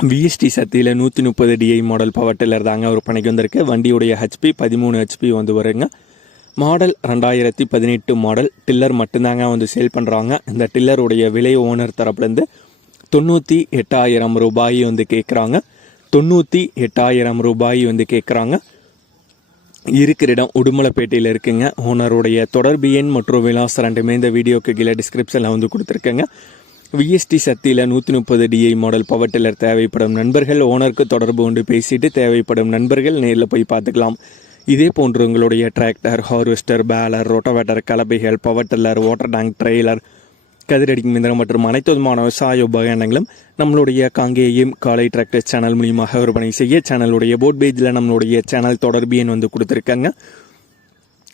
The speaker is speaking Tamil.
விஎஸ்டி சக்தியில் நூற்றி முப்பது டிஐ மாடல் பவர் டில்லர் தாங்க விற்பனைக்கு வந்திருக்கு. வண்டியுடைய ஹெச்பி பதிமூணு ஹெச்பி வந்து வருங்க. மாடல் ரெண்டாயிரத்தி பதினெட்டு மாடல் டில்லர் மட்டும்தாங்க வந்து சேல் பண்ணுறாங்க இந்த டில்லருடைய விலை ஓனர் தரப்புலேருந்து தொண்ணூற்றி எட்டாயிரம் ரூபாய் வந்து கேட்குறாங்க தொண்ணூற்றி எட்டாயிரம் ரூபாய் வந்து கேட்குறாங்க இருக்கிற இடம் உடுமலைப்பேட்டையில் இருக்குங்க. ஓனருடைய தொடர்பு எண் மற்றும் விலாசம் ரெண்டுமே இந்த வீடியோக்கு கீழே டிஸ்கிரிப்ஷனில் வந்து கொடுத்துருக்கேங்க. விஎஸ்டி சக்தியில் நூற்றி முப்பது டிஐ மாடல் பவர் டில்லர் தேவைப்படும் நண்பர்கள் ஓனருக்கு தொடர்பு கொண்டு பேசிட்டு தேவைப்படும் நண்பர்கள் நேரில் போய் பார்த்துக்கலாம். இதே போன்று உங்களுடைய tractor harvester baler rotovator கலப்பைகள் power tiller water tank trailer கதிரடிக்கும் மிந்திரம் மற்றும் அனைத்து விதமான விவசாய உபகரணங்களும் நம்மளுடைய காங்கேயம் காலை டிராக்டர் சேனல் மூலியமாக விற்பனை செய்ய சேனலுடைய போட் பேஜில் நம்மளுடைய சேனல் தொடர்பு எண் வந்து கொடுத்துருக்காங்க.